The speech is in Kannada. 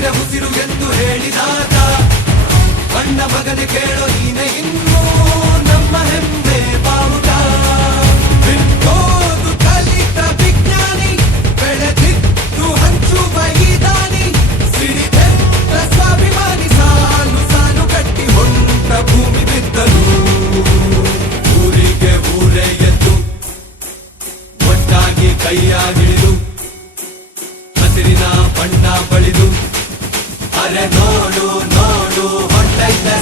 ಉಸಿರು ಎಂದು ಹೇಳಿದಾಗ ಬಣ್ಣ ಮಗನೆ ಕೇಳೋ ನೀನೆ ಇನ್ನೂ ನಮ್ಮ ಹೆಮ್ಮೆ ಬಾವುಟ. ಬಿಟ್ಟೋದು ಕಲಿತ ವಿಜ್ಞಾನಿ ಬೆಳೆದಿದ್ದು ಹಂಚುವ ಈ ದಾನಿ ಸಿಡಿದೆತ್ತ ಸ್ವಾಭಿಮಾನಿ ಸಾಲು ಸಾಲು ಕಟ್ಟಿ ಹೊಂಟ ಭೂಮಿ ಬಿದ್ದನು. ಊರಿಗೆ ಊರೇ ಎದ್ದು ಒಟ್ಟಾಗಿ ಕೈಯಾಗಿಳಿದು ಹಸಿರಿನ ಬಣ್ಣ ಬಳಿದು ಅರೆ ನೋಡು ನೋಡು ಹೊಂಟೈತೆ